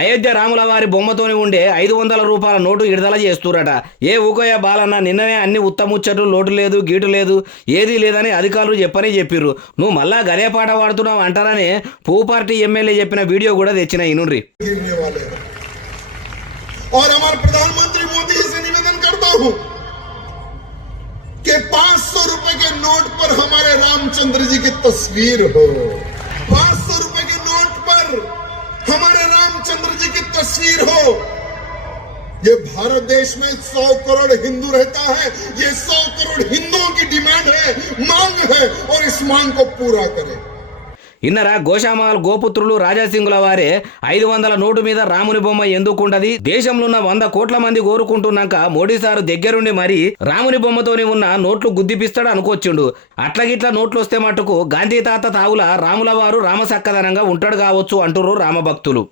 అయోధ్య రాముల వారి బొమ్మతోని ఉండే 500 రూపాయల నోటు విడుదల చేస్తురట. ఏ ఊకోయ బాలన్న నిన్ననే అన్ని ఉత్తముచ్చట్లు లోటు లేదు గీటు లేదు ఏదీ లేదని అధికారులు చెప్పిర్రు. నువ్వు మళ్ళా గదే పాట వాడుతున్నావు అంటారని పువ్వు పార్టీ ఎమ్మెల్యే చెప్పిన వీడియో కూడా తెచ్చిన ఇనుండ్రి. और हमारे प्रधानमंत्री मोदी से निवेदन करता हूं कि 500 रुपए के नोट पर हमारे रामचंद्र जी की तस्वीर हो। 500 रुपए के नोट पर हमारे रामचंद्र जी की तस्वीर हो। ये भारत देश में 100 करोड़ हिंदू रहता है। ये 100 करोड़ हिंदुओं की डिमांड है, मांग है, और इस मांग को पूरा करें. ఇన్నరా గోషామాల్ గోపుత్రులు రాజాసింగుల వారే 500 నోటు మీద రాముని బొమ్మ ఎందుకుంటది? దేశంలో ఉన్న 100 కోట్ల మంది కోరుకుంటున్నాక మోడీ సారు దగ్గరుండి మరి రాముని బొమ్మతోని ఉన్న నోట్లు గుద్దిపిస్తాడు అనుకొచ్చిండు. అట్లగిట్లా నోట్లు వస్తే మటుకు గాంధీ తాత తావుల రాముల వారు రామసక్కదనంగా ఉంటాడు కావచ్చు అంటుర్రు రామభక్తులు.